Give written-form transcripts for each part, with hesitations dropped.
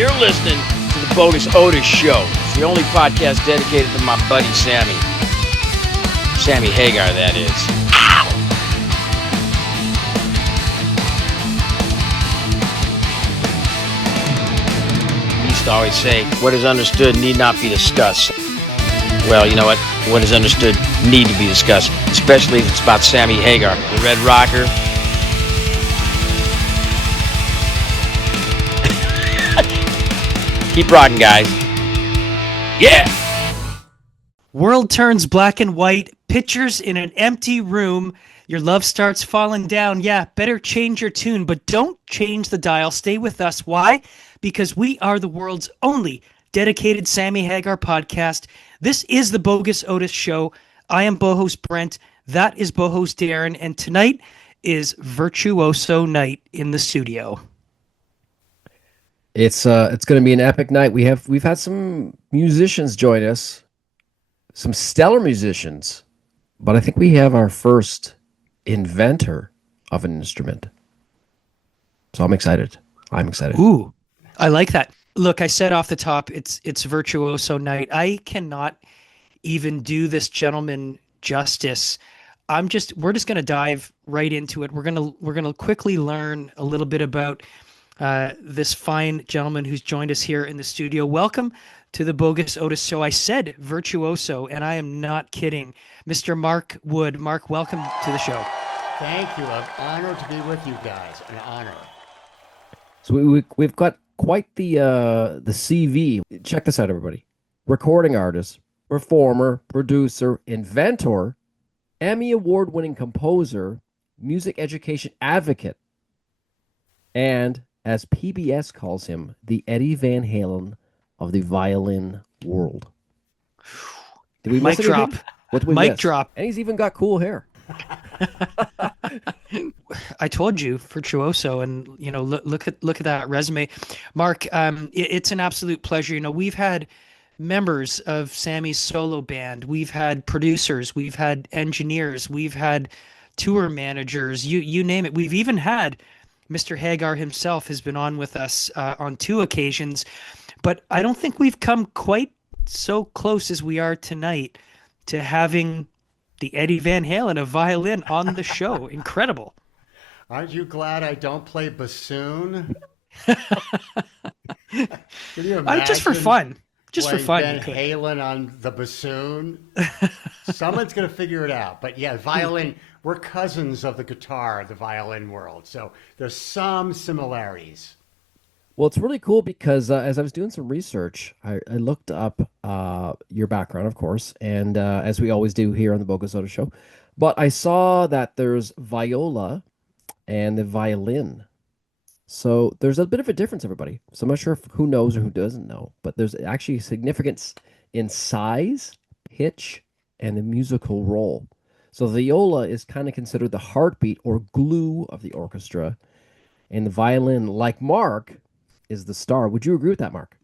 You're listening to the Bogus Otis Show. It's the only podcast dedicated to my buddy Sammy. Sammy Hagar, that is. Ow! He used to always say, what is understood need not be discussed. Well, you know what? What is understood need to be discussed, especially if it's about Sammy Hagar, the Red Rocker. Keep rocking, guys. Yeah! World turns black and white, pictures in an empty room. Your love starts falling down. Yeah, better change your tune, but don't change the dial. Stay with us. Why? Because we are the world's only dedicated Sammy Hagar podcast. This is the Bogus Otis Show. I am Bohost Brent. That is Bohost Darren. And tonight is Virtuoso Night in the studio. It's going to be an epic night. We've had some musicians join us, some stellar musicians, but I think we have our first inventor of an instrument. So I'm excited. Ooh, I like that. Look, I said off the top, it's Virtuoso Night. I cannot even do this gentleman justice. We're just going to dive right into it. We're going to quickly learn a little bit about this fine gentleman who's joined us here in the studio. Welcome to the Bogus Otis Show. I said virtuoso, and I am not kidding. Mr. Mark Wood. Mark, welcome to the show. Thank you. I'm honored to be with you guys. An honor. So we've got quite the CV. Check this out, everybody. Recording artist, performer, producer, inventor, Emmy award-winning composer, music education advocate, and, as PBS calls him, the Eddie Van Halen of the violin world. Did we mic drop? What did we mic miss? Drop. And he's even got cool hair. I told you, virtuoso, and look at that resume, Mark. It's an absolute pleasure. We've had members of Sammy's solo band, we've had producers, we've had engineers, we've had tour managers. You name it. We've even had Mr. Hagar himself has been on with us on 2 occasions, but I don't think we've come quite so close as we are tonight to having the Eddie Van Halen of violin on the show. Incredible. Aren't you glad I don't play bassoon? Can you imagine? Just for fun. Just for fun. Van Halen on the bassoon. Someone's going to figure it out. But yeah, violin, we're cousins of the guitar, the violin world. So there's some similarities. Well, it's really cool because as I was doing some research, I looked up your background, of course, and as we always do here on the Bogus Otis Show. But I saw that there's viola and the violin. So there's a bit of a difference, everybody. So I'm not sure who knows or who doesn't know, but there's actually significance in size, pitch, and the musical role. So the viola is kind of considered the heartbeat or glue of the orchestra, and the violin, like Mark, is the star. Would you agree with that, Mark?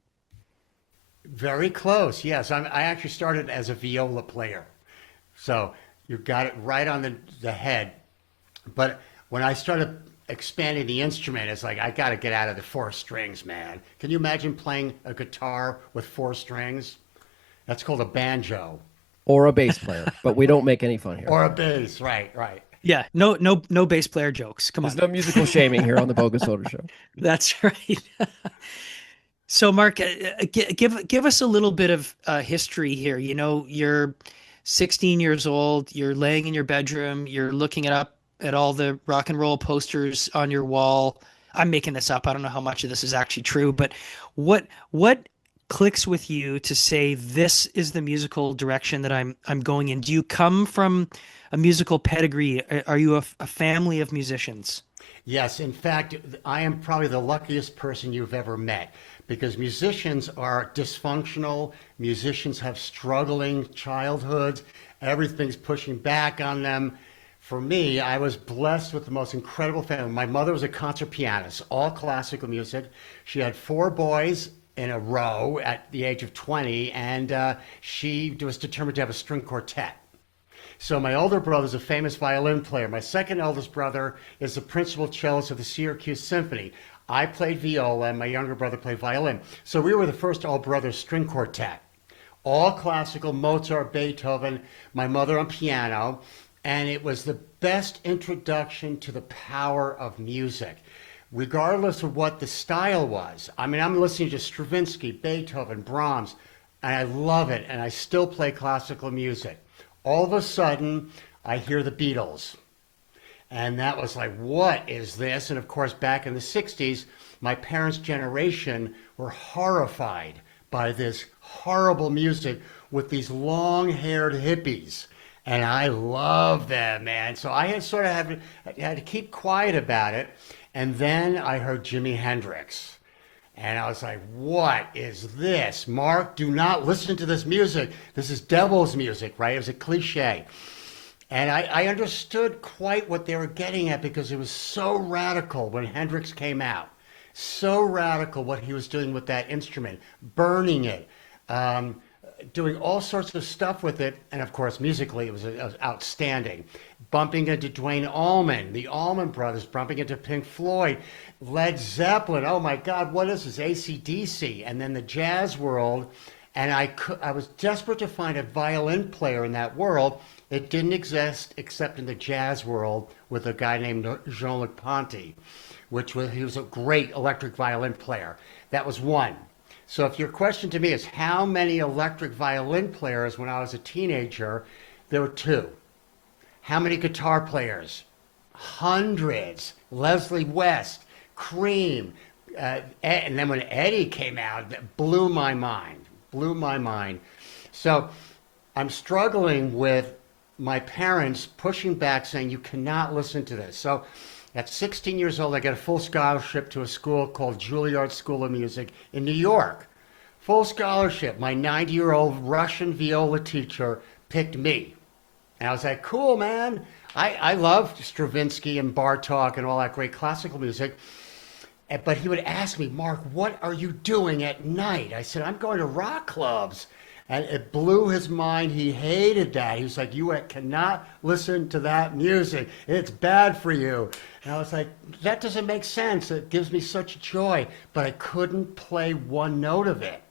Very close, yes. I actually started as a viola player. So you got it right on the head. But when I started expanding the instrument, it's like, I got to get out of the 4 strings, man. Can you imagine playing a guitar with 4 strings? That's called a banjo. Or a bass player, but we don't make any fun here. Or a bass, right. Yeah, no bass player jokes. Come on. There's no musical shaming here on the Bogus Otis Show. That's right. So, Mark, give us a little bit of history here. You're 16 years old. You're laying in your bedroom. You're looking up at all the rock and roll posters on your wall. I'm making this up. I don't know how much of this is actually true, but what clicks with you to say this is the musical direction that I'm going in? Do you come from a musical pedigree? Are you a family of musicians? Yes, in fact, I am probably the luckiest person you've ever met, because musicians are dysfunctional. Musicians have struggling childhoods. Everything's pushing back on them. For me, I was blessed with the most incredible family. My mother was a concert pianist, all classical music. She had 4 boys in a row at the age of 20, and she was determined to have a string quartet. So my older brother is a famous violin player. My second eldest brother is the principal cellist of the Syracuse Symphony. I played viola, and my younger brother played violin. So we were the first all-brothers string quartet. All classical, Mozart, Beethoven, my mother on piano, and it was the best introduction to the power of music, regardless of what the style was. I mean, I'm listening to Stravinsky, Beethoven, Brahms, and I love it, and I still play classical music. All of a sudden, I hear the Beatles. And that was like, what is this? And of course, back in the 60s, my parents' generation were horrified by this horrible music with these long-haired hippies. And I love them, man. So I had sort of had to keep quiet about it. And then I heard Jimi Hendrix. And I was like, what is this? Mark, do not listen to this music. This is devil's music, right? It was a cliche. And I understood quite what they were getting at because it was so radical when Hendrix came out. So radical what he was doing with that instrument, burning it, doing all sorts of stuff with it. And of course, musically, it was outstanding. Bumping into Duane Allman, the Allman Brothers, bumping into Pink Floyd, Led Zeppelin. Oh my God, what is this? AC/DC. And then the jazz world. And I was desperate to find a violin player in that world. It didn't exist except in the jazz world with a guy named Jean-Luc Ponty, he was a great electric violin player. That was one. So if your question to me is how many electric violin players when I was a teenager, there were two. How many guitar players? Hundreds. Leslie West, Cream, and then when Eddie came out, that blew my mind. So I'm struggling with my parents pushing back, saying, you cannot listen to this. So at 16 years old, I got a full scholarship to a school called Juilliard School of Music in New York. Full scholarship. My 90-year-old Russian viola teacher picked me. And I was like, cool, man. I loved Stravinsky and Bartók and all that great classical music. But he would ask me, Mark, what are you doing at night? I said, I'm going to rock clubs. And it blew his mind. He hated that. He was like, you cannot listen to that music. It's bad for you. And I was like, that doesn't make sense. It gives me such joy. But I couldn't play one note of it.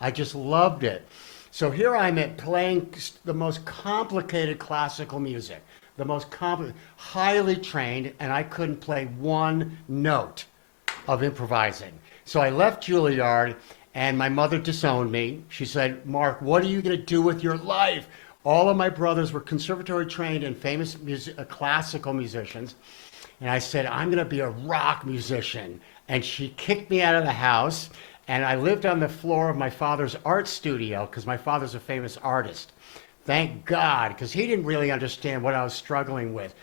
I just loved it. So here I'm playing the most complicated classical music, the most highly trained, and I couldn't play one note of improvising. So I left Juilliard. And my mother disowned me. She said, Mark, what are you going to do with your life? All of my brothers were conservatory trained and famous classical musicians. And I said, I'm going to be a rock musician. And she kicked me out of the house. And I lived on the floor of my father's art studio because my father's a famous artist. Thank God, because he didn't really understand what I was struggling with.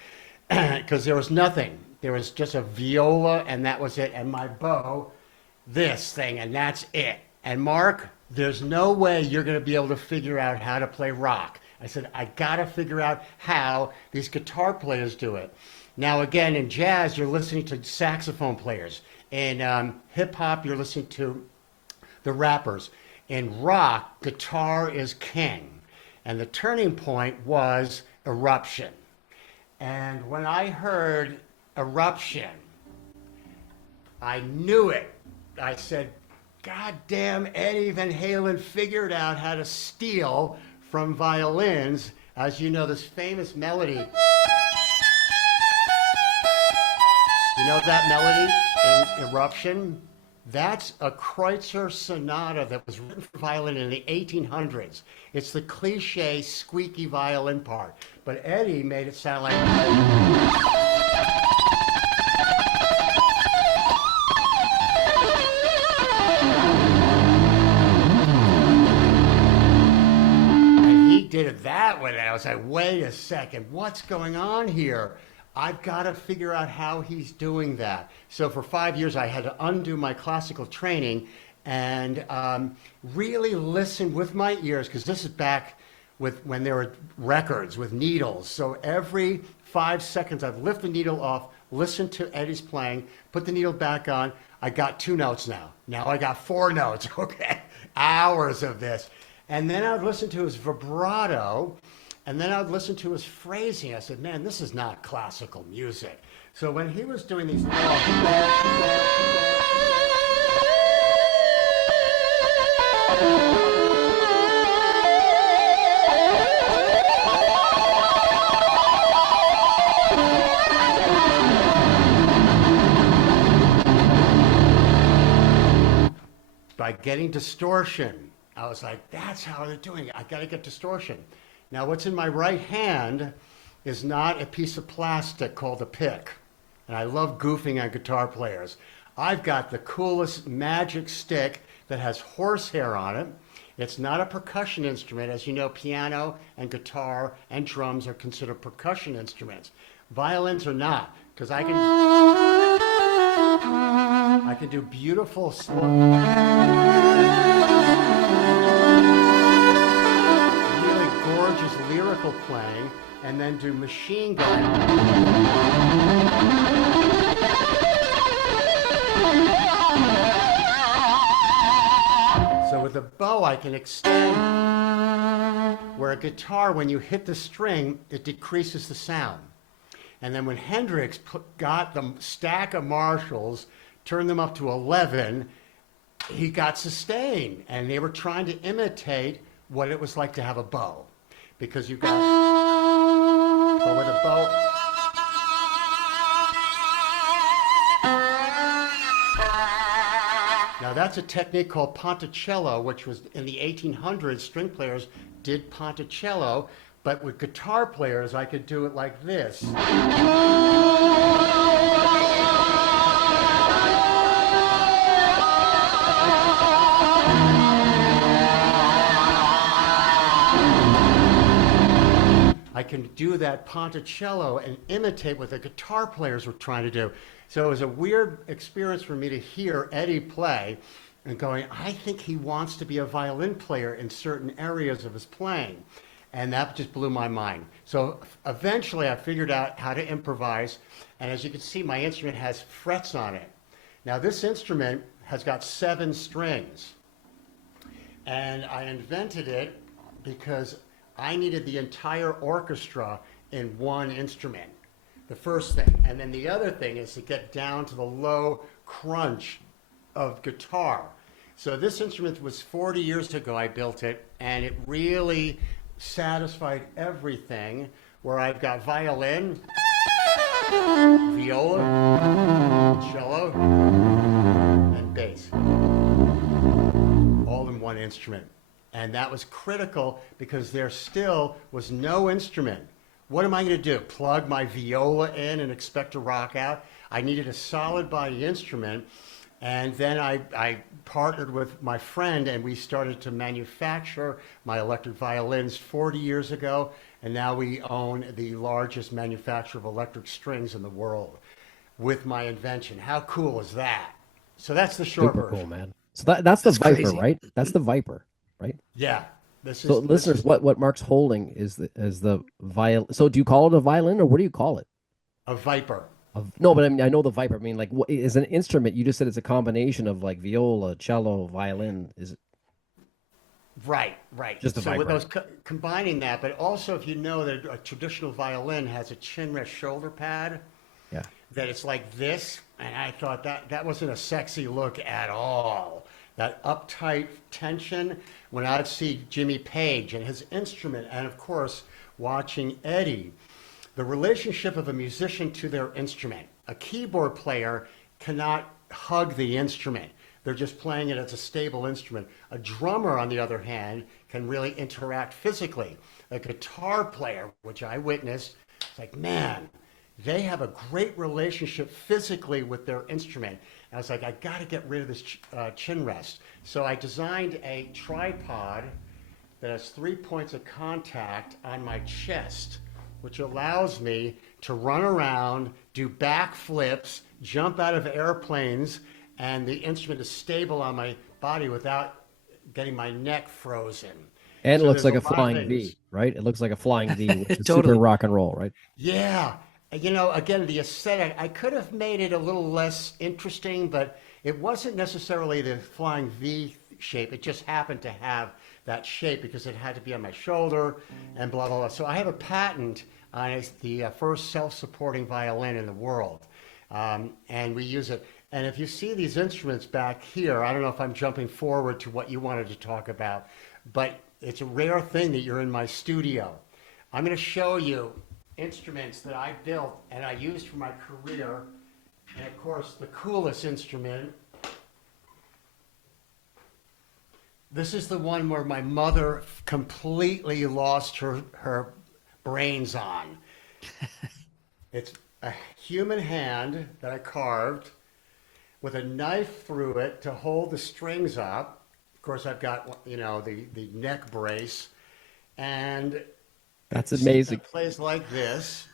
Because there was nothing. There was just a viola and that was it. And my bow, this thing, and that's it. And Mark, there's no way you're going to be able to figure out how to play rock. I said, I got to figure out how these guitar players do it. Now, again, in jazz, you're listening to saxophone players. In hip hop, you're listening to the rappers. In rock, guitar is king. And the turning point was Eruption. And when I heard Eruption, I knew it. I said, God damn, Eddie Van Halen figured out how to steal from violins. As you know, this famous melody. You know that melody in Eruption? That's a Kreutzer sonata that was written for violin in the 1800s. It's the cliche squeaky violin part. But Eddie made it sound like... did it that way. I was like, wait a second, what's going on here? I've got to figure out how he's doing that. So for 5 years, I had to undo my classical training and really listen with my ears, because this is back when there were records with needles. So every 5 seconds, I'd lift the needle off, listen to Eddie's playing, put the needle back on. I got 2 notes now. Now I got 4 notes, okay? Hours of this. And then I would listen to his vibrato, And then I'd listen to his phrasing. I said, man, this is not classical music. So when he was doing these by getting distortion, I was like, that's how they're doing it. I got to get distortion. Now, what's in my right hand is not a piece of plastic called a pick. And I love goofing on guitar players. I've got the coolest magic stick that has horsehair on it. It's not a percussion instrument. As you know, piano and guitar and drums are considered percussion instruments. Violins are not, because I can do beautiful really gorgeous lyrical playing, and then do machine gun. So with a bow, I can extend, where a guitar, when you hit the string, it decreases the sound. And then when Hendrix got the stack of Marshalls, turned them up to 11, he got sustain. And they were trying to imitate what it was like to have a bow. Because you've got, but with a bow, now that's a technique called ponticello, which was in the 1800s, string players did ponticello, but with guitar players, I could do it like this. I can do that ponticello and imitate what the guitar players were trying to do. So it was a weird experience for me to hear Eddie play and going, I think he wants to be a violin player in certain areas of his playing. And that just blew my mind. So eventually I figured out how to improvise. And as you can see, my instrument has frets on it. Now this instrument has got 7 strings. And I invented it because I needed the entire orchestra in one instrument. The first thing. And then the other thing is to get down to the low crunch of guitar. So this instrument was 40 years ago I built it, and it really satisfied everything, where I've got violin, viola, cello, and bass, all in one instrument. And that was critical because there still was no instrument. What am I going to do? Plug my viola in and expect to rock out? I needed a solid body instrument. And then I partnered with my friend, and we started to manufacture my electric violins 40 years ago. And now we own the largest manufacturer of electric strings in the world with my invention. How cool is that? So that's the short version. Super cool, man. So that's the Viper, crazy. right? That's the Viper, right? Yeah. So listeners, what Mark's holding is the violin. So do you call it a violin, or what do you call it? A Viper. No, but I mean, I know the Viper. I mean, like, what is an instrument? You just said it's a combination of like viola, cello, violin. Is it? Right. Just a so Viper. with those combining that, but also if you know that a traditional violin has a chin rest shoulder pad, Yeah. that it's like this, and I thought that wasn't a sexy look at all. That uptight tension, when I'd see Jimmy Page and his instrument, and of course, watching Eddie, the relationship of a musician to their instrument. A keyboard player cannot hug the instrument. They're just playing it as a stable instrument. A drummer, on the other hand, can really interact physically. A guitar player, which I witnessed, it's like, man, they have a great relationship physically with their instrument. And I was like, I got to get rid of this chin rest. So I designed a tripod that has 3 points of contact on my chest, which allows me to run around, do back flips, jump out of airplanes, and the instrument is stable on my body without getting my neck frozen. And So it looks there's like a lot of flying things. V, right? It looks like a flying V, which is Totally. super rock and roll, right? Yeah. You know, again, the aesthetic, I could have made it a little less interesting, but it wasn't necessarily the flying V shape. It just happened to have that shape because it had to be on my shoulder and blah, blah, blah. So I have a patent on the first self-supporting violin in the world. And we use it. And if you see these instruments back here, I don't know if I'm jumping forward to what you wanted to talk about, but it's a rare thing that you're in my studio. I'm going to show you instruments that I built and I used for my career. And of course, the coolest instrument. This is the one where my mother completely lost her brains on. It's a human hand that I carved with a knife through it to hold the strings up. Of course, I've got, the neck brace. And That's amazing. it plays like this.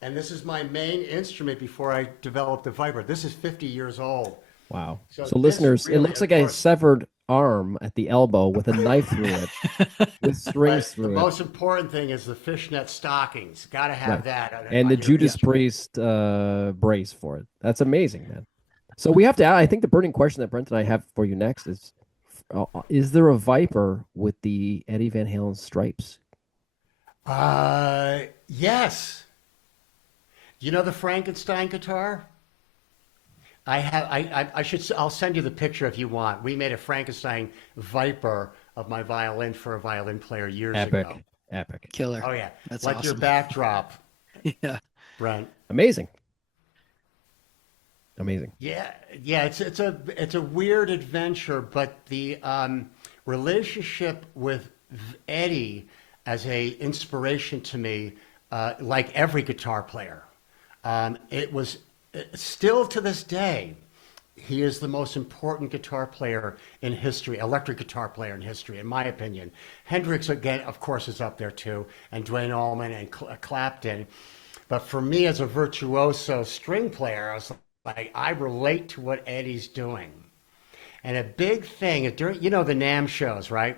And this is my main instrument before I developed the Viper. This is 50 years old. Wow. So this listeners, it really, looks like of a course- severed arm at the elbow with a knife through it, with strings But the through it. most important thing is the fishnet stockings. Got to have Right. that. And on the your- Judas Priest brace for it. That's amazing, man. So we have to. I think the burning question that Brent and I have for you next is there a Viper with the Eddie Van Halen stripes? Yes. You know the Frankenstein guitar? I'll send you the picture if you want. We made a Frankenstein Viper of my violin for a violin player years ago. Epic, Killer. Oh yeah, That's like your awesome. backdrop, Yeah. Brent. amazing. Yeah. It's a weird adventure, but the relationship with Eddie as a inspiration to me, like every guitar player, it was still to this day. He is the most important guitar player in history, electric guitar player in history, in my opinion. Hendrix, again, of course, is up there too, and Duane Allman and Clapton. But for me, as a virtuoso string player, I was like, I relate to what Eddie's doing. And a big thing, during, the NAMM shows, right?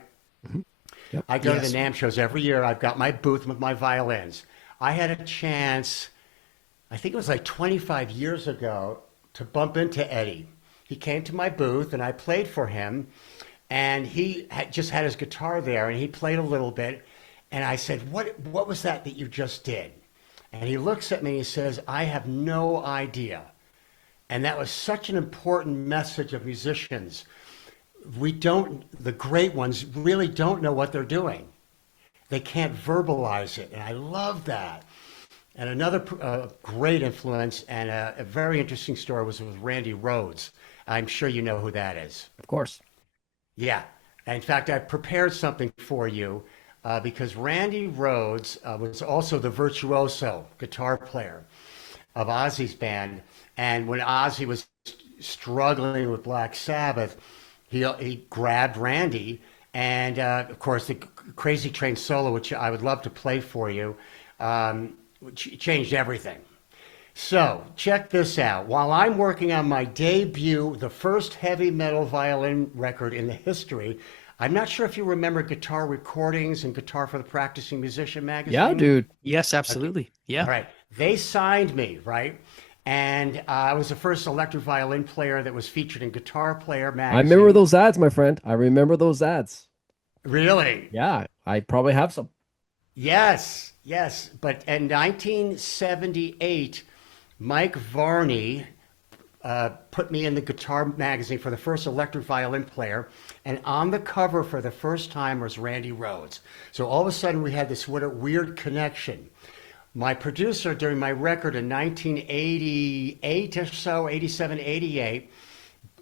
Yep. I go to Yes. the NAMM shows every year. I've got my booth with my violins. I had a chance, I think it was like 25 years ago, to bump into Eddie. He came to my booth and I played for him, and he just had his guitar there and he played a little bit. And I said, what was that you just did? And he looks at me and he says, I have no idea. And that was such an important message of musicians. The great ones really don't know what they're doing. They can't verbalize it. And I love that. And another great influence and a very interesting story was with Randy Rhoads. I'm sure you know who that is. Of course. Yeah. In fact, I prepared something for you because Randy Rhoads was also the virtuoso guitar player of Ozzy's band. And when Ozzy was struggling with Black Sabbath, he grabbed Randy. And of course, the Crazy Train solo, which I would love to play for you, changed everything. So check this out. While I'm working on my debut, the first heavy metal violin record in the history, I'm not sure if you remember Guitar Recordings and Guitar for the Practicing Musician magazine. Yeah, dude. Yes, absolutely. Yeah. All right. They signed me, right? And I was the first electric violin player that was featured in Guitar Player magazine. I remember those ads, my friend. I remember those ads. Really? Yeah, I probably have some. Yes. But in 1978, Mike Varney put me in the Guitar magazine for the first electric violin player. And on the cover for the first time was Randy Rhoads. So all of a sudden we had this weird connection. My producer during my record in 1988 or so, 87, 88,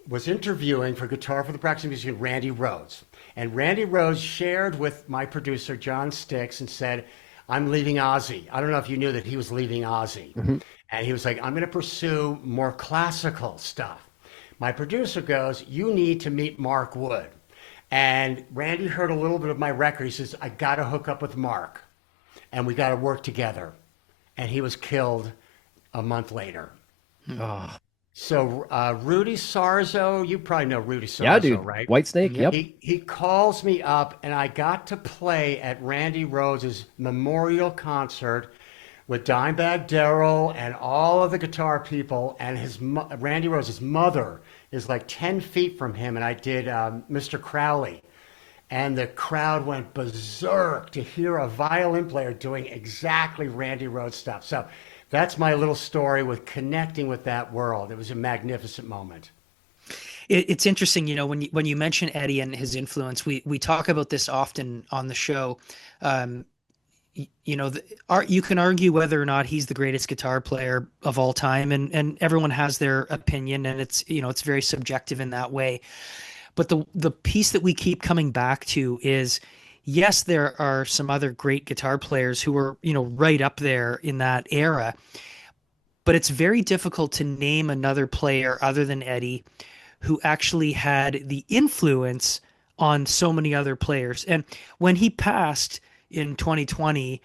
was interviewing for Guitar for the Practicing Musician Randy Rhoads. And Randy Rhoads shared with my producer, John Sticks, and said, I'm leaving Ozzy. I don't know if you knew that he was leaving Ozzy. Mm-hmm. And he was like, I'm going to pursue more classical stuff. My producer goes, you need to meet Mark Wood. And Randy heard a little bit of my record. He says, I got to hook up with Mark, and we got to work together. And he was killed a month later. Oh. So Rudy Sarzo, you probably know Rudy Sarzo, Yeah, dude. right? Whitesnake, yep. He calls me up, and I got to play at Randy Rhoads' memorial concert with Dimebag Darrell and all of the guitar people. And Randy Rhoads' mother is like 10 feet from him, and I did Mr. Crowley. and the crowd went berserk to hear a violin player doing exactly Randy Rhoads stuff. So that's my little story with connecting with that world. It was a magnificent moment. It's interesting, when you mention Eddie and his influence, we talk about this often on the show. Um, you can argue whether or not he's the greatest guitar player of all time, and everyone has their opinion, and it's very subjective in that way. But the piece that we keep coming back to is, yes, there are some other great guitar players who were, right up there in that era, but it's very difficult to name another player other than Eddie who actually had the influence on so many other players. And when he passed in 2020,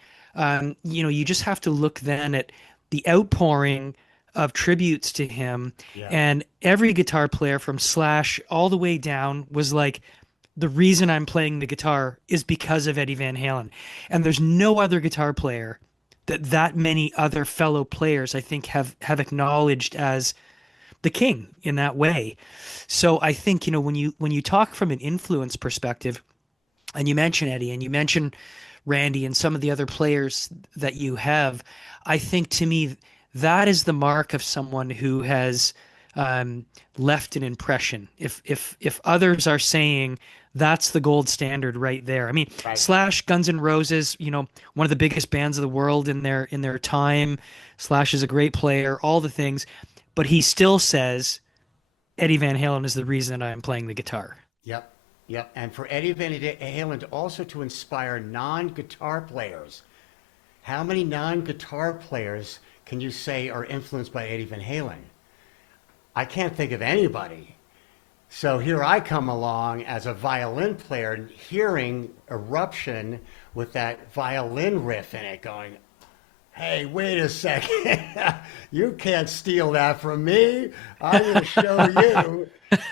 you just have to look then at the outpouring of tributes to him. Yeah. And every guitar player from Slash all the way down was like, the reason I'm playing the guitar is because of Eddie Van Halen. And there's no other guitar player that many other fellow players, I think, have acknowledged as the king in that way. So I think, when you talk from an influence perspective, and you mention Eddie and you mention Randy and some of the other players that you have, I think to me that is the mark of someone who has left an impression. If others are saying that's the gold standard right there. I mean, Right. Slash, Guns N' Roses, one of the biggest bands of the world in their time. Slash is a great player, all the things, but he still says Eddie Van Halen is the reason I am playing the guitar. Yep. Yep. And for Eddie Van Halen also to inspire non-guitar players. How many non-guitar players can you say are influenced by Eddie Van Halen? I can't think of anybody. So here I come along as a violin player, hearing Eruption with that violin riff in it going, hey, wait a second. You can't steal that from me. I'm going to show you.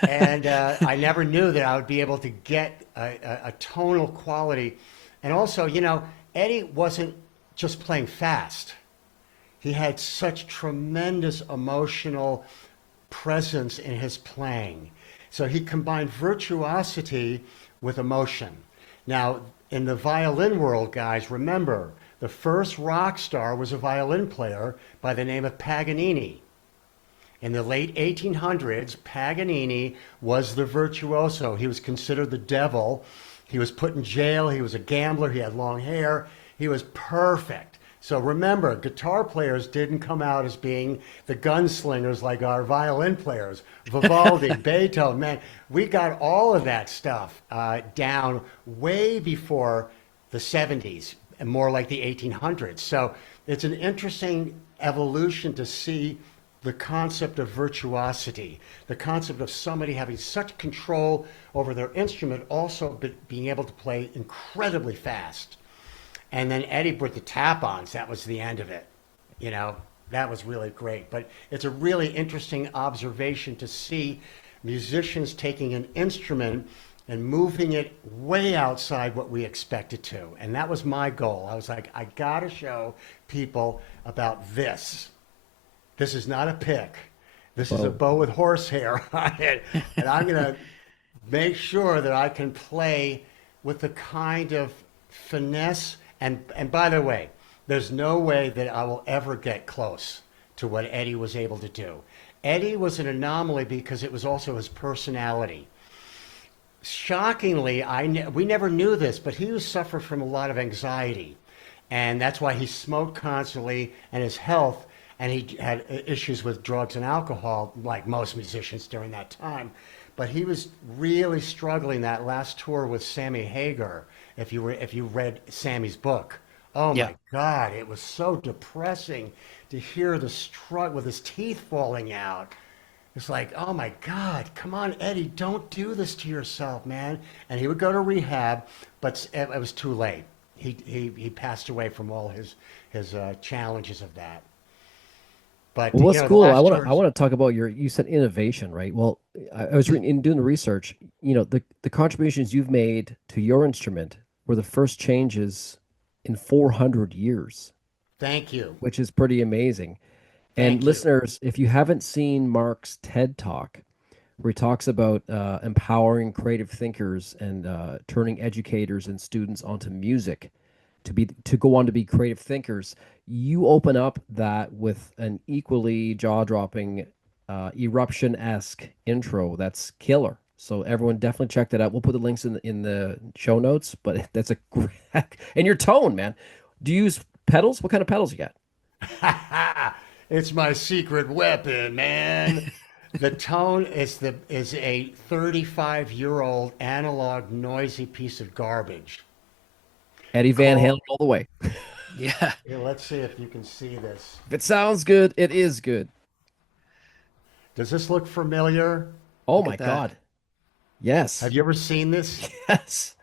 And I never knew that I would be able to get a tonal quality. And also, Eddie wasn't just playing fast. He had such tremendous emotional presence in his playing. So he combined virtuosity with emotion. Now, in the violin world, guys, remember, the first rock star was a violin player by the name of Paganini. In the late 1800s, Paganini was the virtuoso. He was considered the devil. He was put in jail. He was a gambler. He had long hair. He was perfect. So remember, guitar players didn't come out as being the gunslingers like our violin players. Vivaldi, Beethoven, man, we got all of that stuff down way before the 70s, and more like the 1800s. So it's an interesting evolution to see the concept of virtuosity, the concept of somebody having such control over their instrument, also being able to play incredibly fast. And then Eddie put the tap-ons. That was the end of it. That was really great. But it's a really interesting observation to see musicians taking an instrument and moving it way outside what we expect it to. And that was my goal. I was like, I got to show people about this. This is not a pick. This is a bow with horsehair on it. And I'm going to make sure that I can play with the kind of finesse. And by the way, there's no way that I will ever get close to what Eddie was able to do. Eddie was an anomaly because it was also his personality. Shockingly, we never knew this, but he suffered from a lot of anxiety. And that's why he smoked constantly, and his health, and he had issues with drugs and alcohol, like most musicians during that time. But he was really struggling that last tour with Sammy Hagar. If you read Sammy's book, oh my God, it was so depressing to hear the struggle with his teeth falling out. It's like, oh my God, come on, Eddie, don't do this to yourself, man. And he would go to rehab, but it was too late. He passed away from all his challenges of that. But Well, what's cool? I want to talk about you said innovation, right? Well, I was reading in doing the research. The contributions you've made to your instrument were the first changes in 400 years. Thank you. Which is pretty amazing. Thank And you. listeners, if you haven't seen Mark's TED Talk, where he talks about empowering creative thinkers and turning educators and students onto music to go on to be creative thinkers. You open up that with an equally jaw-dropping, eruption-esque intro that's killer. So everyone definitely check that out. We'll put the links in the show notes. But that's a great, and your tone, man. Do you use pedals? What kind of pedals you got? It's my secret weapon, man. The tone is a 35-year-old analog noisy piece of garbage. Eddie Van Called, Halen all the way. Yeah. here, let's see if you can see this. If it sounds good, it is good. Does this look familiar? Oh Look my at that. God. Yes. Have you ever seen this? Yes.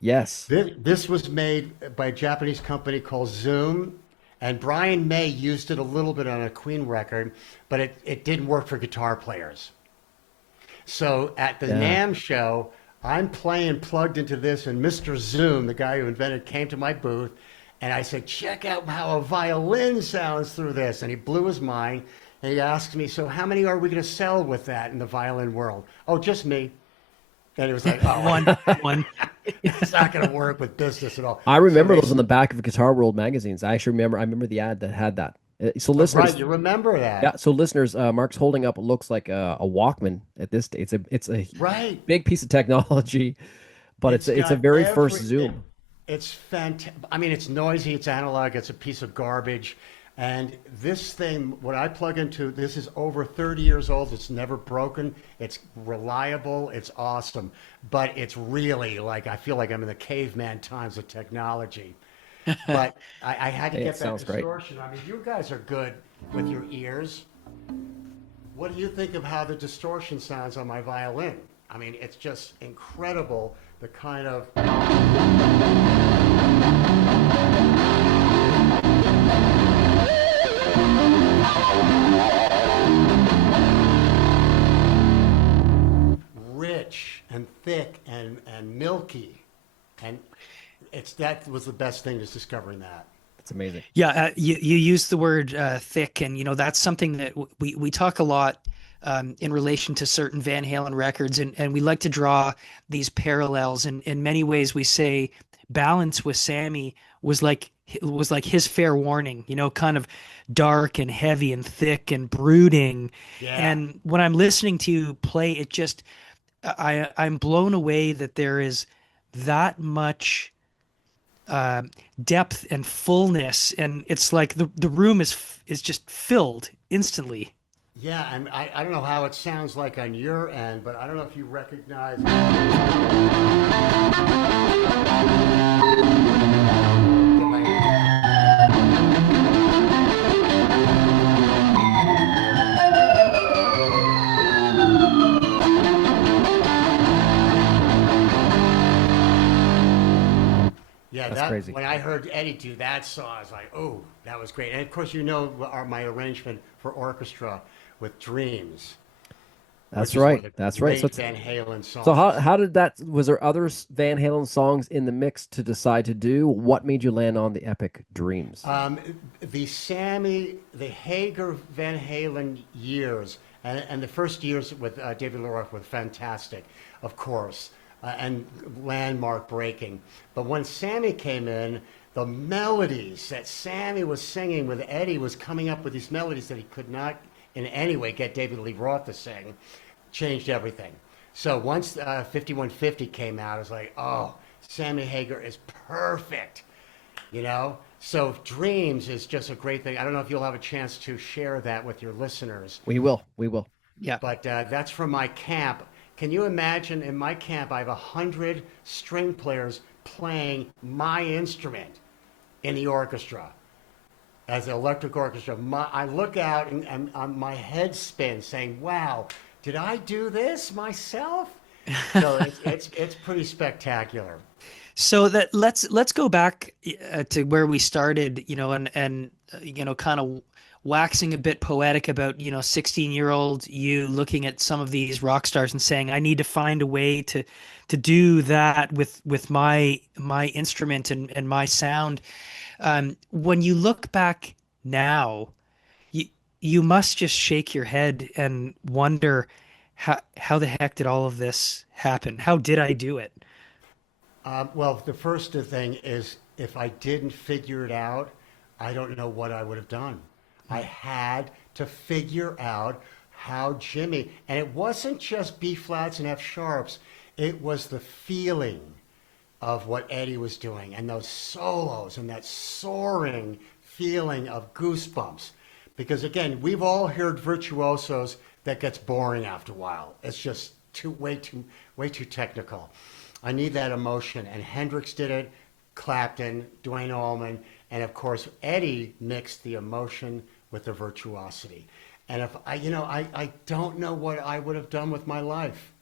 Yes. This was made by a Japanese company called Zoom, and Brian May used it a little bit on a Queen record, but it didn't work for guitar players. So at the Yeah. NAMM show, I'm playing plugged into this, and Mr. Zoom, the guy who invented, came to my booth, and I said, check out how a violin sounds through this. And he blew his mind, and he asked me, so how many are we going to sell with that in the violin world? Oh, just me. And it was like, oh, One. it's not going to work with business at all. I remember So those on the back of Guitar World magazines. I actually remember. I remember the ad that had that. So right, listeners, you remember that. yeah. So listeners, Mark's holding up what looks like a Walkman at this stage. It's a Right. big piece of technology, but it's a got very first everything. Zoom. It's fantastic. I mean, it's noisy, it's analog, it's a piece of garbage. And this thing, what I plug into, this is over 30 years old. It's never broken. It's reliable. It's awesome. But it's really like, I feel like I'm in the caveman times of technology. But I had to It get that sounds great. distortion. I mean, you guys are good with your ears. What do you think of how the distortion sounds on my violin? I mean, it's just incredible, the kind of... rich and thick and milky, and that was the best thing, is discovering that. It's amazing. Yeah, you use the word thick, and that's something that we talk a lot in relation to certain Van Halen records, and we like to draw these parallels. And in many ways, we say Balance with Sammy was like his Fair Warning, kind of dark and heavy and thick and brooding. Yeah. And when I'm listening to you play, it just I'm blown away that there is that much depth and fullness, and it's like the room is just filled instantly. Yeah, and I don't know how it sounds like on your end, but I don't know if you recognize. Yeah, That's crazy. When I heard Eddie do that song, I was like, oh, that was great. And of course, my arrangement for orchestra with Dreams. That's which is one right. of the That's right. great So, Van Halen songs. so how did that? Was there other Van Halen songs in the mix to decide to do? What made you land on the epic Dreams? The Hager Van Halen years, and the first years with David Lee Roth were fantastic, of course, and landmark breaking. But when Sammy came in, the melodies that Sammy was singing with Eddie was coming up with these melodies that he could not in any way get David Lee Roth to sing, changed everything. So once 5150 came out, I was like, oh, Sammy Hagar is perfect, So Dreams is just a great thing. I don't know if you'll have a chance to share that with your listeners, We will. We will. Yeah. but that's from my camp. Can you imagine, in my camp, I have 100 string players playing my instrument in the orchestra, as an electric orchestra. I look out and my head spins saying, wow, did I do this myself? So it's pretty spectacular. So that let's go back to where we started, and kind of waxing a bit poetic about 16-year-old you looking at some of these rock stars and saying, I need to find a way to do that with my instrument and my sound. When you look back now, you must just shake your head and wonder how the heck did all of this happen? How did I do it? Well, the first thing is if I didn't figure it out, I don't know what I would have done. I had to figure out how Jimmy, and it wasn't just B flats and F sharps, it was the feeling of what Eddie was doing and those solos and that soaring feeling of goosebumps. Because again, we've all heard virtuosos that gets boring after a while. It's just way too technical. I need that emotion, and Hendrix did it, Clapton, Duane Allman, and of course Eddie mixed the emotion with the virtuosity. And if I don't know what I would have done with my life.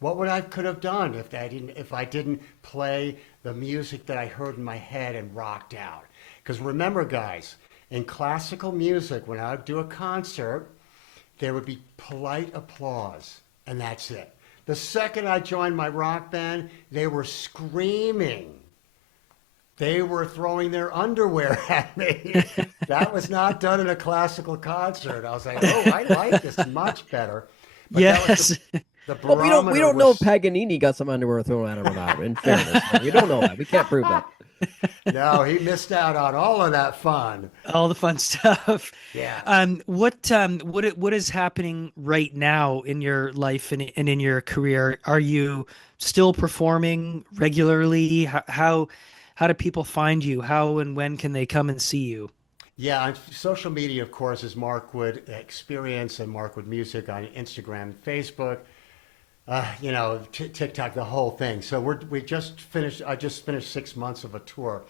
What would I could have done if I didn't play the music that I heard in my head and rocked out? Because remember, guys, in classical music, when I would do a concert, there would be polite applause, and that's it. The second I joined my rock band, they were screaming. They were throwing their underwear at me. That was not done in a classical concert. I was like, oh, I like this much better. But Yes. the Well, we don't know if was, Paganini got some underwear thrown at him or not. In fairness, we don't know that. We can't prove that. no, he missed out on all of that fun. All the fun stuff. Yeah. What is happening right now in your life and in your career? Are you still performing regularly? How do people find you? How and when can they come and see you? Yeah, on social media, of course, is Markwood Experience and Markwood Music on Instagram and Facebook. TikTok, the whole thing. So we just finished. I just finished 6 months of a tour,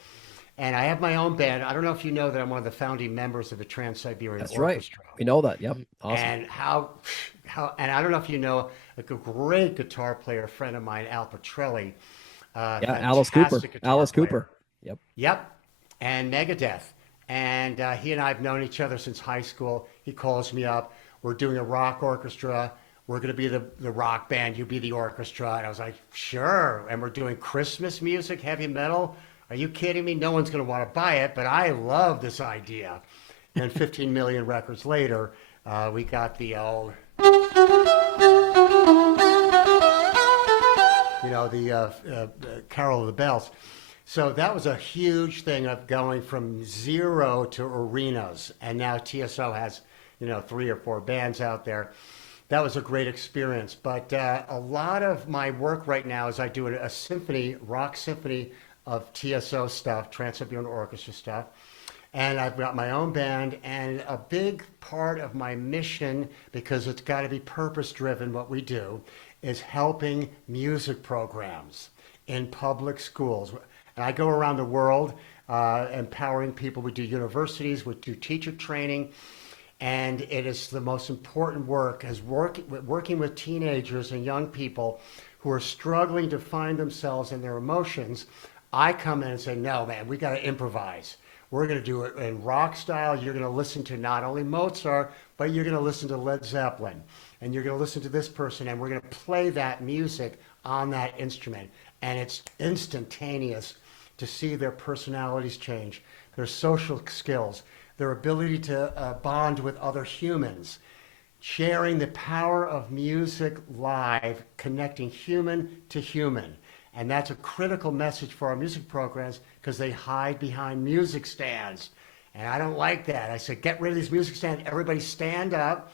and I have my own band. I don't know if you know that I'm one of the founding members of the Trans Siberian That's Orchestra. right. We know that. Yep. Awesome. And and I don't know if you know a great guitar player, friend of mine, Al Petrelli. Yeah, Alice Cooper. Alice Cooper. Yep. Yep. And Megadeth. And he and I have known each other since high school. He calls me up. We're doing a rock orchestra. We're going to be the rock band. You be the orchestra. And I was like, sure. And we're doing Christmas music, heavy metal. Are you kidding me? No one's going to want to buy it, but I love this idea. And 15 million records later, we got the old, the Carol of the Bells. So that was a huge thing of going from zero to arenas. And now TSO has, 3 or 4 bands out there. That was a great experience. But a lot of my work right now is I do a symphony, rock symphony of TSO stuff, Trans Siberian Orchestra stuff. And I've got my own band, and a big part of my mission, because it's got to be purpose-driven, what we do, is helping music programs in public schools. And I go around the world empowering people. We do universities, we do teacher training, and it is the most important work, as working with teenagers and young people who are struggling to find themselves and their emotions. I come in and say, no, man, we got to improvise. We're going to do it in rock style. You're going to listen to not only Mozart, but you're going to listen to Led Zeppelin. And you're going to listen to this person, and we're going to play that music on that instrument. And it's instantaneous to see their personalities change, their social skills, their ability to bond with other humans, sharing the power of music live, connecting human to human. And that's a critical message for our music programs, because they hide behind music stands. And I don't like that. I said, get rid of these music stands. Everybody stand up,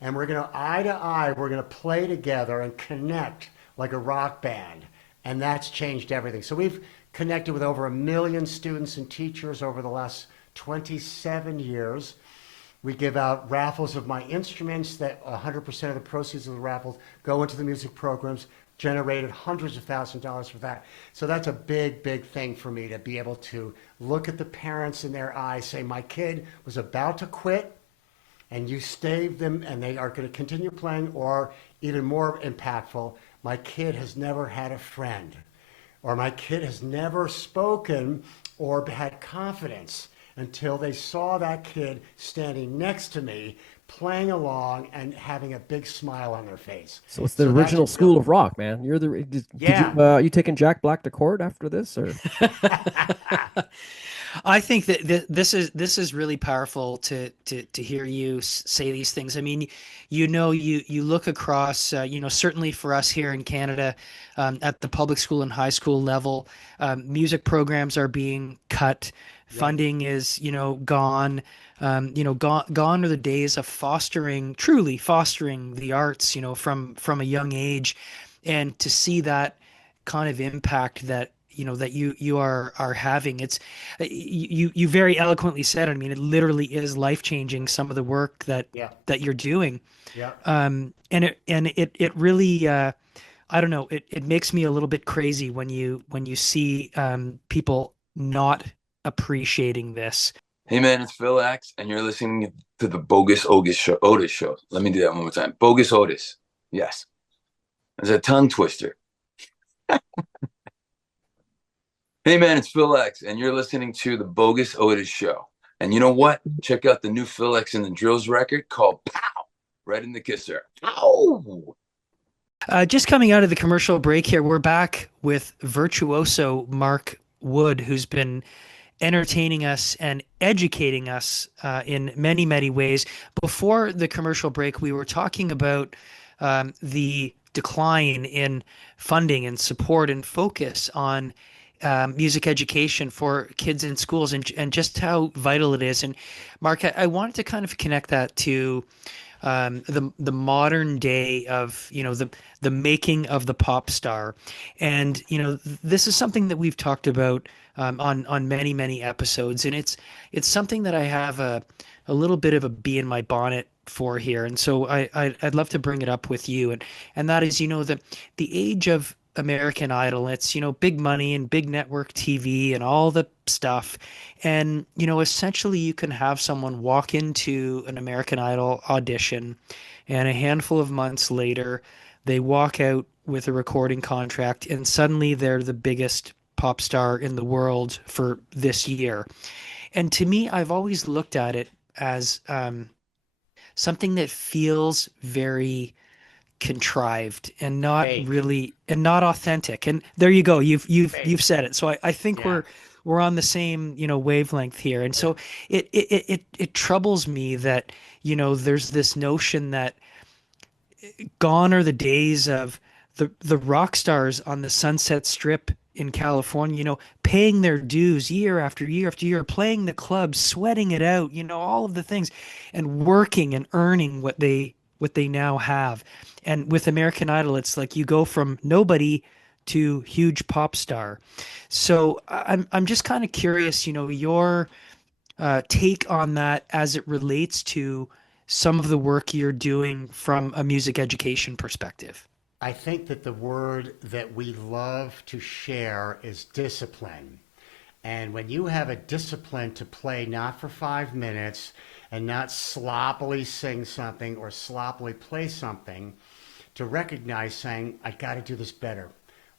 and we're going to eye to eye. We're going to play together and connect like a rock band. And that's changed everything. So we've connected with over 1 million students and teachers over the last 27 years. We give out raffles of my instruments that 100% of the proceeds of the raffles go into the music programs, generated hundreds of thousands of dollars for that. So that's a big, big thing for me, to be able to look at the parents in their eyes, say, my kid was about to quit, and you saved them, and they are going to continue playing, or even more impactful, my kid has never had a friend, or my kid has never spoken or had confidence until they saw that kid standing next to me, playing along and having a big smile on their face. So it's the original school of rock, man. You're the Yeah. you taking Jack Black to court after this, or? I think that this is really powerful to hear you say these things. I mean, you look across, certainly for us here in Canada, at the public school and high school level, music programs are being cut. Yep. Funding is, gone. Gone are the days of truly fostering the arts, from a young age, and to see that kind of impact that you are having. It's you very eloquently said it. I mean, it literally is life changing, some of the work that Yeah. that you're doing. Yeah. And it really, I don't know, it makes me a little bit crazy when you see people not appreciating this. Hey man, it's Phil X, and you're listening to the Bogus Otis show. Let me do that one more time. Bogus Otis. Yes. It's a tongue twister. Hey man, it's Phil X, and you're listening to the Bogus Otis show. And you know what? Check out the new Phil X and the Drills record called Pow! Right in the kisser. Pow! Just coming out of the commercial break here, we're back with virtuoso Mark Wood, who's been entertaining us and educating us in many, many ways. Before the commercial break, we were talking about the decline in funding and support and focus on music education for kids in schools, and just how vital it is. And Mark, I wanted to kind of connect that to the modern day of the making of the pop star. And this is something that we've talked about on many episodes, and it's something that I have a little bit of a bee in my bonnet for here. And so I'd love to bring it up with you, and that is the age of American Idol. It's big money and big network TV and all the stuff, and essentially you can have someone walk into an American Idol audition, and a handful of months later they walk out with a recording contract, and suddenly they're the biggest pop star in the world for this year. And to me, I've always looked at it as something that feels very contrived and not Fake. really, and not authentic. And there you go, you've Fake. said it. So I think Yeah. we're on the same wavelength here. And so it troubles me that there's this notion that gone are the days of the rock stars on the Sunset Strip in California, paying their dues year after year after year, playing the clubs, sweating it out, all of the things, and working and earning what they now have. And with American Idol, it's like you go from nobody to huge pop star. So I'm just kind of curious, your take on that as it relates to some of the work you're doing from a music education perspective. I think that the word that we love to share is discipline. And when you have a discipline to play not for 5 minutes and not sloppily sing something or sloppily play something, to recognize saying, I got to do this better.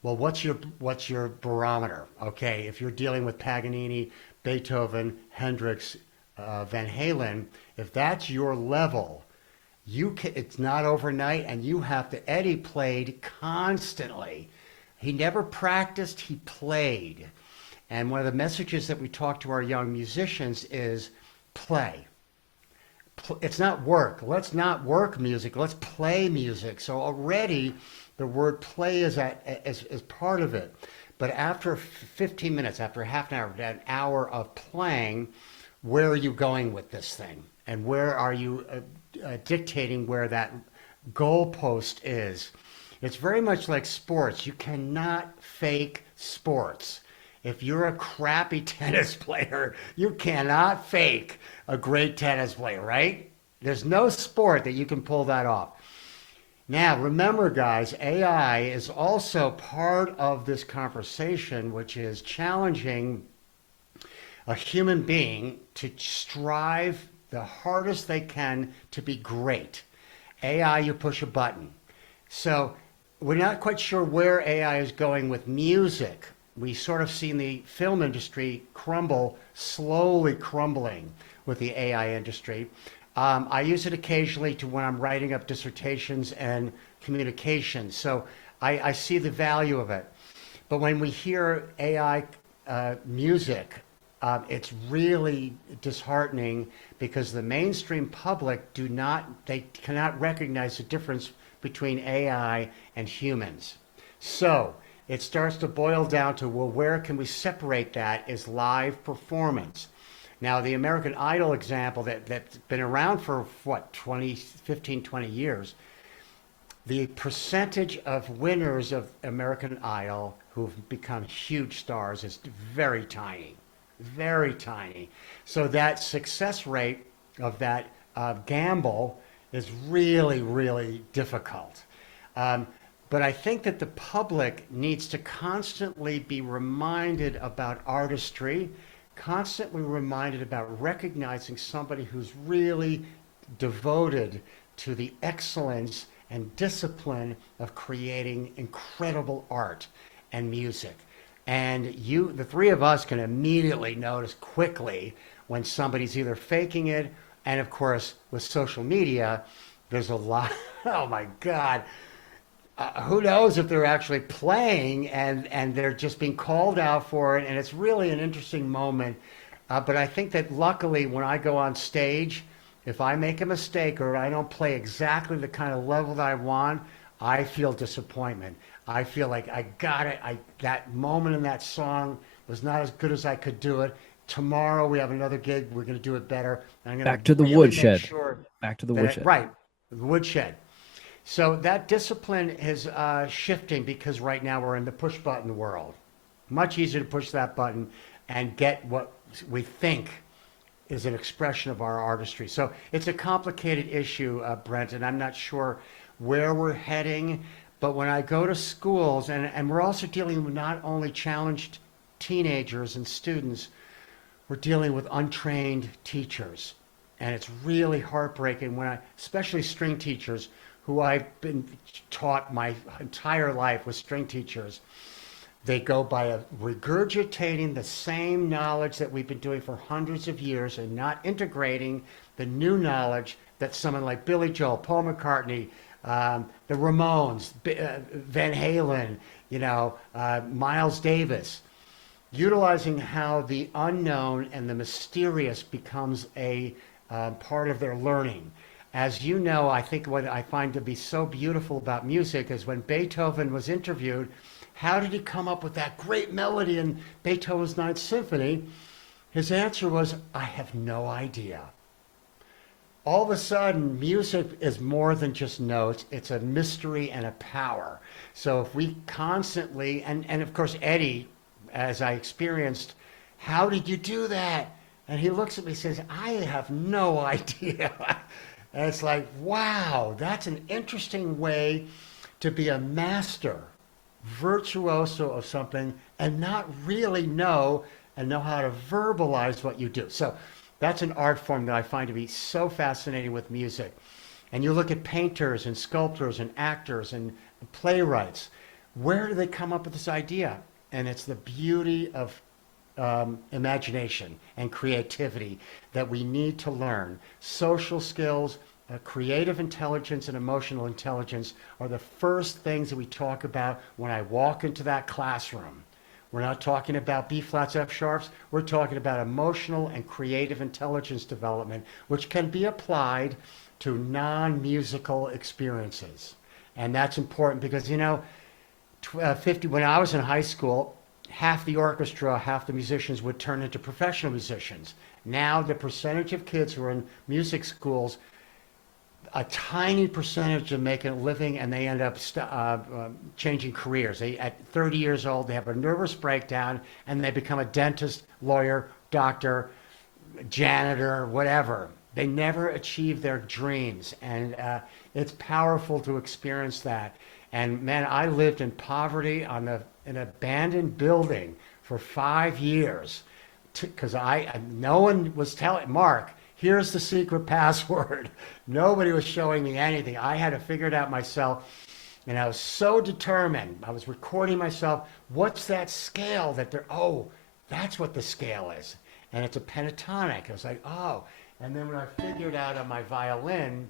Well, what's your barometer? Okay, if you're dealing with Paganini, Beethoven, Hendrix, Van Halen, if that's your level, it's not overnight, and you have to. Eddie played constantly. He never practiced, he played. And one of the messages that we talk to our young musicians is play. It's not work. Let's not work music. Let's play music. So already the word play is part of it. But after 15 minutes, after half an hour of playing, where are you going with this thing? And where are you dictating where that goalpost is? It's very much like sports. You cannot fake sports. If you're a crappy tennis player, you cannot fake a great tennis player, right? There's no sport that you can pull that off. Now, remember, guys, AI is also part of this conversation, which is challenging a human being to strive the hardest they can to be great. AI, you push a button. So we're not quite sure where AI is going with music. We sort of seen the film industry crumble, slowly crumbling with the AI industry. I use it occasionally to when I'm writing up dissertations and communications. So I see the value of it. But when we hear AI music, it's really disheartening because the mainstream public they cannot recognize the difference between AI and humans. So it starts to boil down to, well, where can we separate that is live performance. Now, the American Idol example that's been around for, 15, 20 years, the percentage of winners of American Idol who've become huge stars is very tiny, very tiny. So that success rate of that gamble is really, really difficult. But I think that the public needs to constantly be reminded about artistry, constantly reminded about recognizing somebody who's really devoted to the excellence and discipline of creating incredible art and music. And the three of us can immediately notice quickly when somebody's either faking it, and of course with social media, there's a lot, oh my God, who knows if they're actually playing and they're just being called out for it. And it's really an interesting moment. But I think that luckily when I go on stage, if I make a mistake or I don't play exactly the kind of level that I want, I feel disappointment. I feel like I got it. That moment in that song was not as good as I could do it. Tomorrow we have another gig. We're going to do it better. I'm going Back to the really woodshed. Sure Back to the woodshed. right, the woodshed. So that discipline is shifting because right now we're in the push button world. Much easier to push that button and get what we think is an expression of our artistry. So it's a complicated issue, Brent, and I'm not sure where we're heading. But when I go to schools, and we're also dealing with not only challenged teenagers and students, we're dealing with untrained teachers. And it's really heartbreaking especially string teachers, who I've been taught my entire life with string teachers. They go by regurgitating the same knowledge that we've been doing for hundreds of years and not integrating the new knowledge that someone like Billy Joel, Paul McCartney, the Ramones, Van Halen, Miles Davis, utilizing how the unknown and the mysterious becomes a part of their learning. As you know, I think what I find to be so beautiful about music is when Beethoven was interviewed, how did he come up with that great melody in Beethoven's Ninth Symphony? His answer was, I have no idea. All of a sudden, music is more than just notes. It's a mystery and a power. So if we constantly, and of course, Eddie, as I experienced, how did you do that? And he looks at me and says, I have no idea. And it's like, wow, that's an interesting way to be a master, virtuoso of something, and not really know how to verbalize what you do. So that's an art form that I find to be so fascinating with music. And you look at painters and sculptors and actors and playwrights. Where do they come up with this idea? And it's the beauty of imagination and creativity that we need to learn. Social skills, creative intelligence, and emotional intelligence are the first things that we talk about when I walk into that classroom. We're not talking about B flats, F sharps. We're talking about emotional and creative intelligence development, which can be applied to non-musical experiences. And that's important because, when I was in high school, half the orchestra, half the musicians would turn into professional musicians. Now the percentage of kids who are in music schools, a tiny percentage of making a living, and they end up changing careers. At 30 years old, they have a nervous breakdown, and they become a dentist, lawyer, doctor, janitor, whatever. They never achieve their dreams, and it's powerful to experience that. And man, I lived in poverty in an abandoned building for 5 years because no one was telling Mark, here's the secret password. Nobody was showing me anything. I had to figure it out myself. And I was so determined. I was recording myself. What's that scale that's what the scale is. And it's a pentatonic. I was like, oh. And then when I figured out on my violin,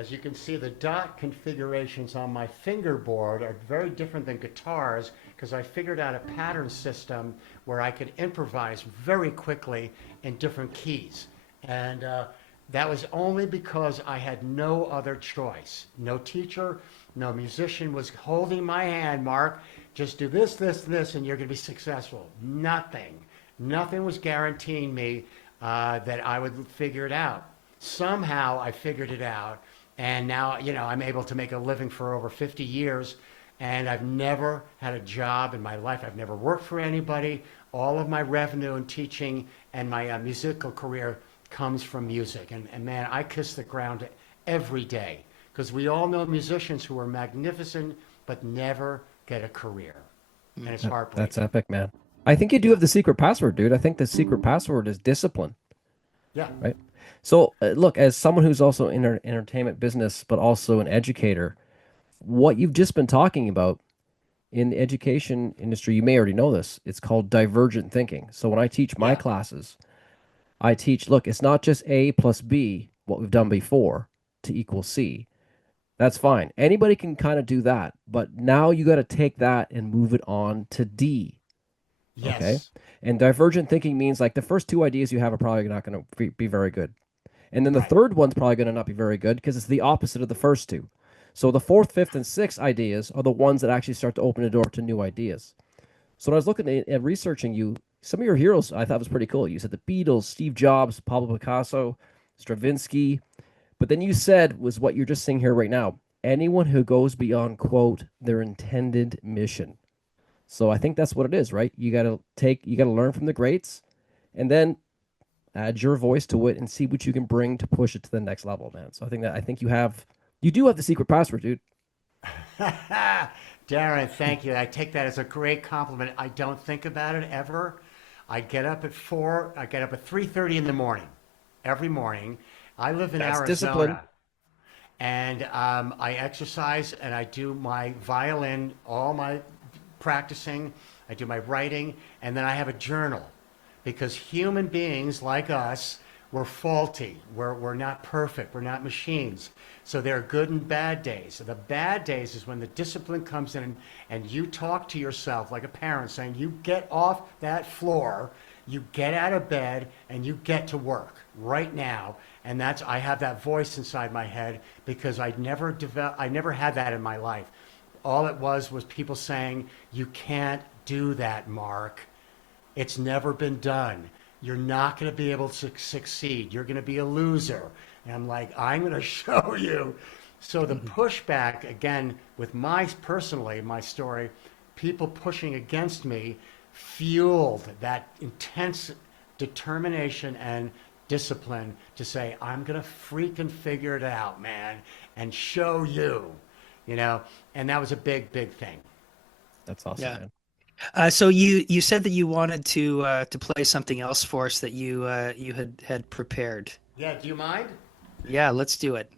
As you can see, the dot configurations on my fingerboard are very different than guitars because I figured out a pattern system where I could improvise very quickly in different keys. And that was only because I had no other choice. No teacher, no musician was holding my hand, Mark. Just do this, this, this, and you're going to be successful. Nothing. Nothing was guaranteeing me that I would figure it out. Somehow I figured it out. And now, I'm able to make a living for over 50 years. And I've never had a job in my life. I've never worked for anybody. All of my revenue and teaching and my musical career comes from music. And man, I kiss the ground every day. Because we all know musicians who are magnificent but never get a career. And it's heartbreaking. That's epic, man. I think you do have the secret password, dude. I think the secret password is discipline. Yeah. Right? So, look, as someone who's also in entertainment business, but also an educator, what you've just been talking about in the education industry, you may already know this. It's called divergent thinking. So when I teach my classes, I teach, look, it's not just A plus B, what we've done before, to equal C. That's fine. Anybody can kind of do that. But now you got to take that and move it on to D. Yes. Okay. And divergent thinking means like the first two ideas you have are probably not going to be very good. And then the third one's probably going to not be very good because it's the opposite of the first two. So the fourth, fifth, and sixth ideas are the ones that actually start to open the door to new ideas. So when I was looking at researching you, some of your heroes I thought was pretty cool. You said the Beatles, Steve Jobs, Pablo Picasso, Stravinsky. But then you said was what you're just saying here right now. Anyone who goes beyond, quote, their intended mission. So I think that's what it is, right? You got to learn from the greats and then add your voice to it and see what you can bring to push it to the next level, man. So I think you do have the secret password, dude. Darren, thank you. I take that as a great compliment. I don't think about it ever. I get up at 4. I get up at 3:30 in the morning, every morning. I live in Arizona. Discipline. And I exercise and I do my violin, all my practicing. I do my writing, and then I have a journal. Because human beings like us, we're faulty. We're not perfect. We're not machines. So there are good and bad days. So the bad days is when the discipline comes in and you talk to yourself like a parent saying, you get off that floor, you get out of bed, and you get to work right now. And I have that voice inside my head because I never had that in my life. All it was people saying, you can't do that, Mark. It's never been done. You're not going to be able to succeed. You're going to be a loser. And I'm like, I'm going to show you. So the pushback, again, with my story, people pushing against me fueled that intense determination and discipline to say, I'm going to freaking figure it out, man, and show you, and that was a big, big thing. That's awesome, man. So you said that you wanted to play something else for us that you had prepared. Yeah, do you mind? Yeah, let's do it.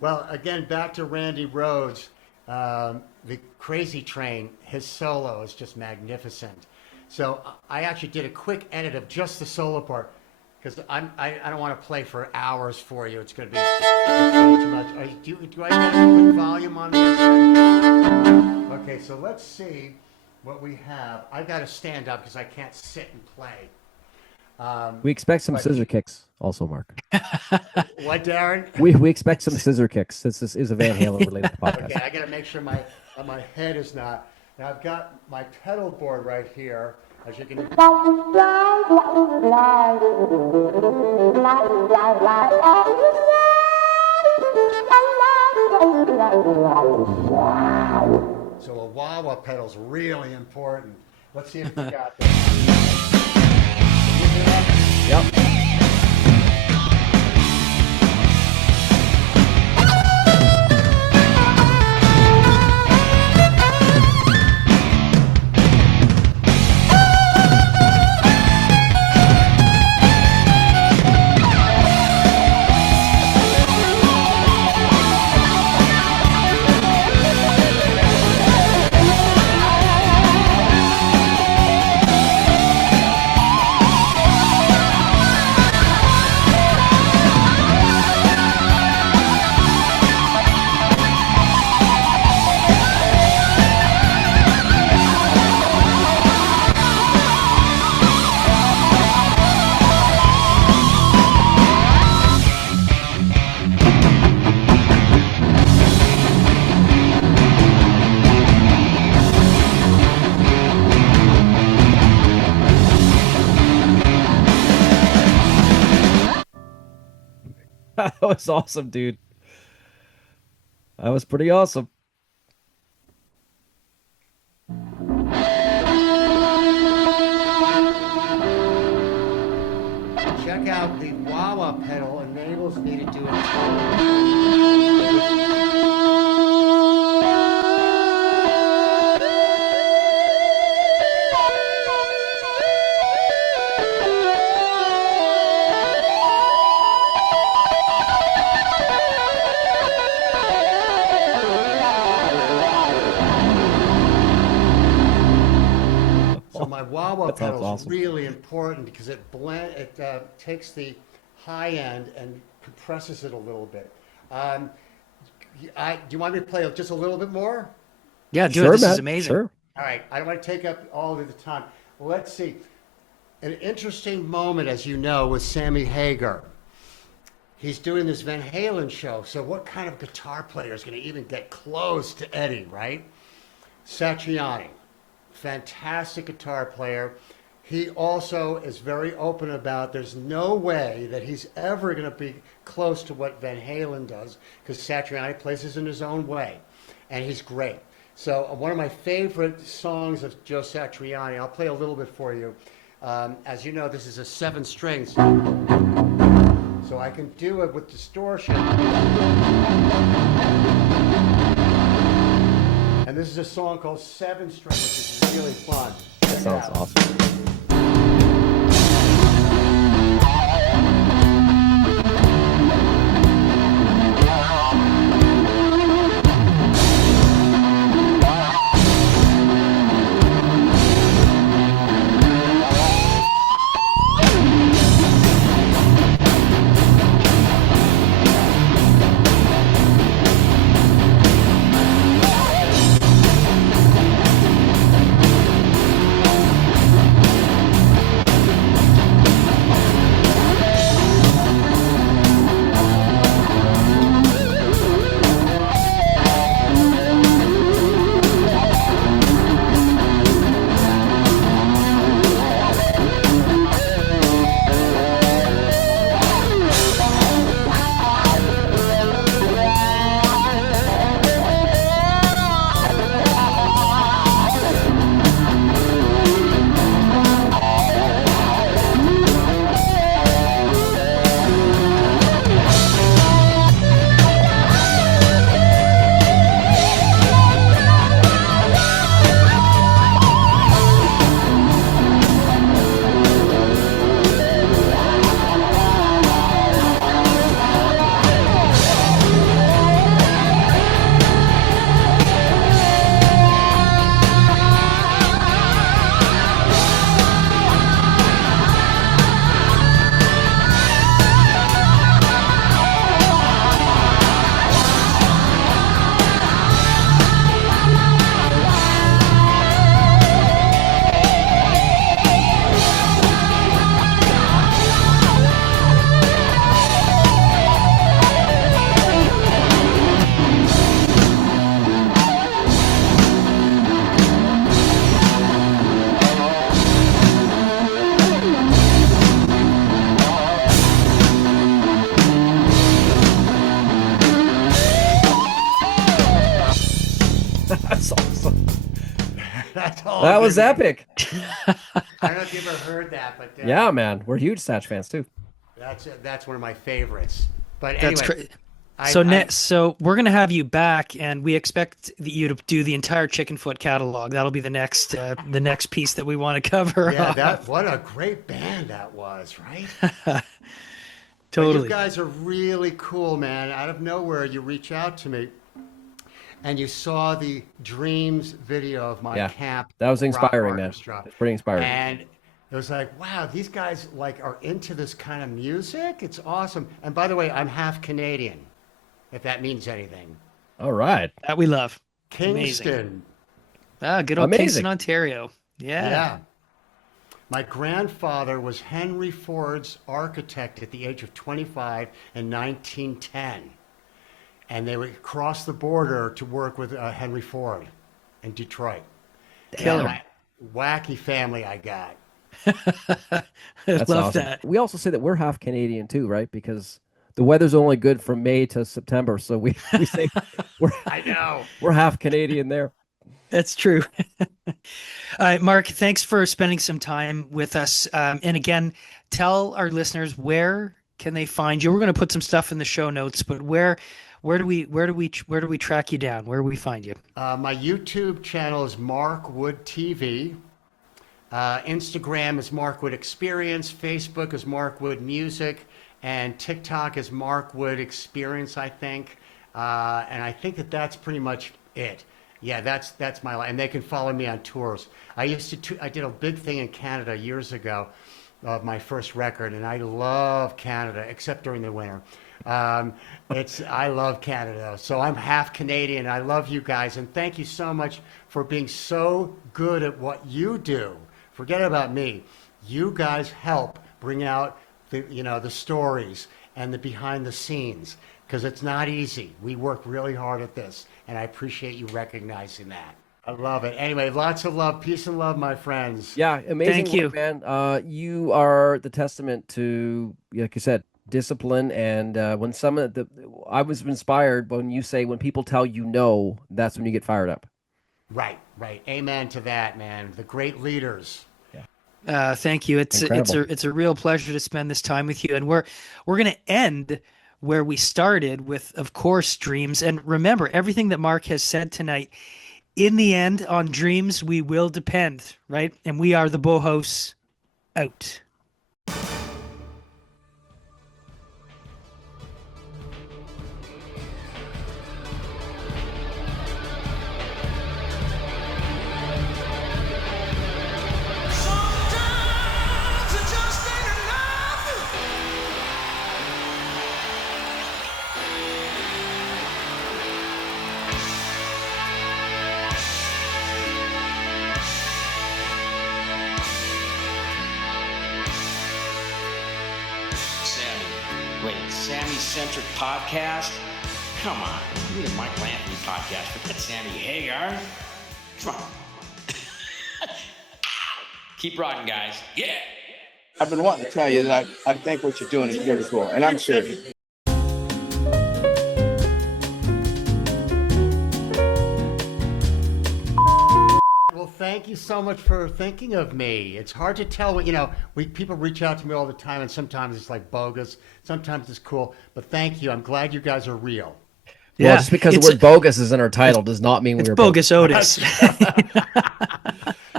Well, again, back to Randy Rhoads, the Crazy Train. His solo is just magnificent. So I actually did a quick edit of just the solo part because I don't want to play for hours for you. It's going to be too much. Do I get a quick volume on this? Okay, so let's see what we have. I got to stand up because I can't sit and play. We expect some scissor kicks also, Mark. What, Darren? We expect some scissor kicks since this is a Van Halen related podcast. Okay, I got to make sure my head is not. Now I've got my pedal board right here, as you can. So a wah-wah pedal's really important. Let's see if we got this. Yep. That was awesome, dude. That was pretty awesome. Check out the wah-wah pedal enables me to do it. So my wah-wah That sounds pedal is awesome. really important because it takes the high end and compresses it a little bit. Do you want me to play just a little bit more? Yeah, do it. Sure, This is man. amazing. Sure. All right, I don't want to take up all of the time. Let's see. An interesting moment, as you know, with Sammy Hagar. He's doing this Van Halen show, so what kind of guitar player is going to even get close to Eddie, right? Satriani, fantastic guitar player. He also is very open about there's no way that he's ever going to be close to what Van Halen does because Satriani plays this in his own way, and he's great. So one of my favorite songs of Joe Satriani, I'll play a little bit for you. As you know, this is a 7 strings, so I can do it with distortion. And this is a song called 7 String, which is really fun. That sounds awesome. That's awesome. That's all. That I'm was gonna- epic. I don't know if you ever heard that, but Yeah, man. We're huge Satch fans too. that's one of my favorites. But That's anyway, crazy. I- So I- next, so we're gonna have you back, and we expect you to do the entire Chickenfoot catalog. That'll be the next piece that we want to cover. yeah, what a great band that was, right? But Totally. you guys are really cool, man. Out of nowhere, you reach out to me, and you saw the Dreams video of my Yeah, camp. That was rock inspiring, man. orchestra. It's pretty inspiring. And it was like, wow, these guys like are into this kind of music. It's awesome. And by the way, I'm half Canadian, if that means anything. All right. That we love. Amazing. Kingston. Good old Amazing. Kingston, Ontario. Yeah. My grandfather was Henry Ford's architect at the age of 25 in 1910. And they would cross the border to work with Henry Ford in Detroit. Killer. And wacky family I got. I That's love awesome. that. We also say that we're half Canadian too, right? Because the weather's only good from May to September, so we say we're I know. we're half Canadian there. That's true. All right, Mark, thanks for spending some time with us. And again, tell our listeners, where can they find you? We're going to put some stuff in the show notes, but where do we track you down? Where do we find you? My YouTube channel is Mark Wood TV. Instagram is Mark Wood Experience. Facebook is Mark Wood Music. And TikTok is Mark Wood Experience, I think. And I think that's pretty much it. Yeah, that's my life. And they can follow me on tours. I did a big thing in Canada years ago of my first record, and I love Canada, except during the winter. I love Canada. So I'm half Canadian. I love you guys, and thank you so much for being so good at what you do. Forget about me. You guys help bring out the stories and the behind the scenes, because it's not easy. We work really hard at this, and I appreciate you recognizing that. I love it. Anyway, lots of love. Peace and love, my friends. Yeah, amazing Thank you. work, man. You are the testament to, like you said, discipline. And when I was inspired when you say, when people tell you no, that's when you get fired up. Right. Amen to that, man. The great leaders. Thank you. It's a real pleasure to spend this time with you. And we're going to end where we started with, of course, dreams. And remember, everything that Mark has said tonight, in the end, on dreams, we will depend, right? And we are the Bohos, out. Sammy-centric podcast? Come on. You need a Michael Anthony podcast. Forget Sammy Hagar. Come on. Keep rocking, guys. Yeah. I've been wanting to tell you that I think what you're doing is very cool, and I'm serious. Well, thank you so much for thinking of me. It's hard to tell what, people reach out to me all the time, and sometimes it's like bogus, sometimes it's cool, but thank you. I'm glad you guys are real. Yeah, well, just because the word bogus is in our title does not mean we're bogus Otis.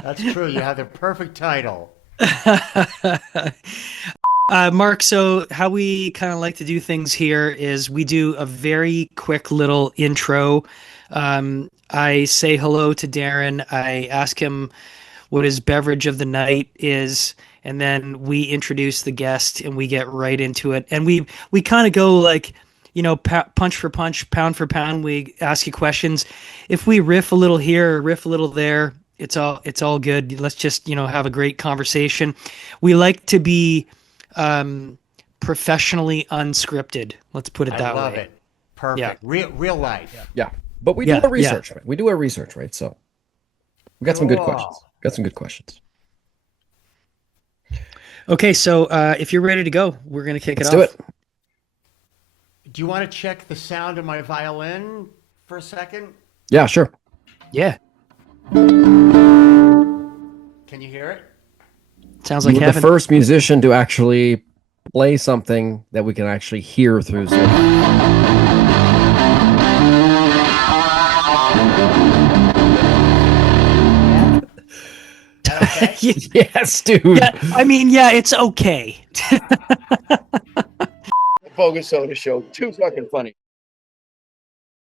That's true. You have the perfect title. Mark, so how we kind of like to do things here is we do a very quick little intro. I say hello to Darren. I ask him what his beverage of the night is, and then we introduce the guest and we get right into it. And we kind of go like, punch for punch, pound for pound. We ask you questions. If we riff a little here or riff a little there, it's all good. Let's just, have a great conversation. We like to be professionally unscripted. Let's put it that way. I love it. Perfect. Yeah. Real life. Yeah. But we do our research. Right? We do our research, right? So we got some good questions. Okay, so if you're ready to go, we're going to kick it off. Let's do it. Do you want to check the sound of my violin for a second? Yeah, sure. Yeah. Can you hear it? Sounds like you're the first musician to actually play something that we can actually hear through Zoom. Okay? Yes, dude. Yeah, it's okay. Bogus Soda Show. Too fucking funny.